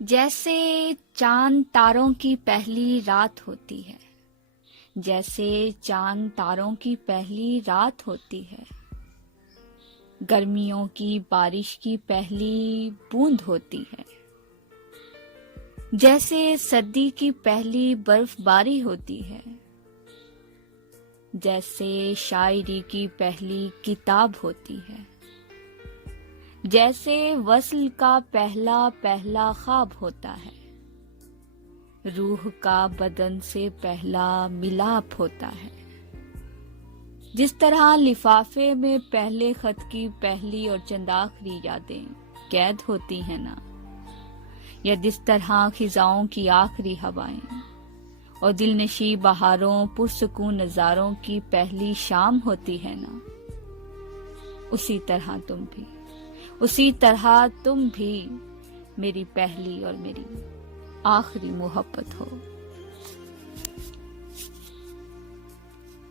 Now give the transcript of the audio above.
जैसे चांद तारों की पहली रात होती है, जैसे चांद तारों की पहली रात होती है, गर्मियों की बारिश की पहली बूंद होती है, जैसे सर्दी की पहली बर्फबारी होती है, जैसे शायरी की पहली किताब होती है, जैसे वस्ल का पहला पहला ख्वाब होता है, रूह का बदन से पहला मिलाप होता है। जिस तरह लिफाफे में पहले खत की पहली और चंद आखिरी यादें कैद होती हैं ना, या जिस तरह खिजाओं की आखिरी हवाएं और दिलनशी बहारों पुरसुकून नजारों की पहली शाम होती है ना, उसी तरह तुम भी मेरी पहली और मेरी आखिरी मोहब्बत हो।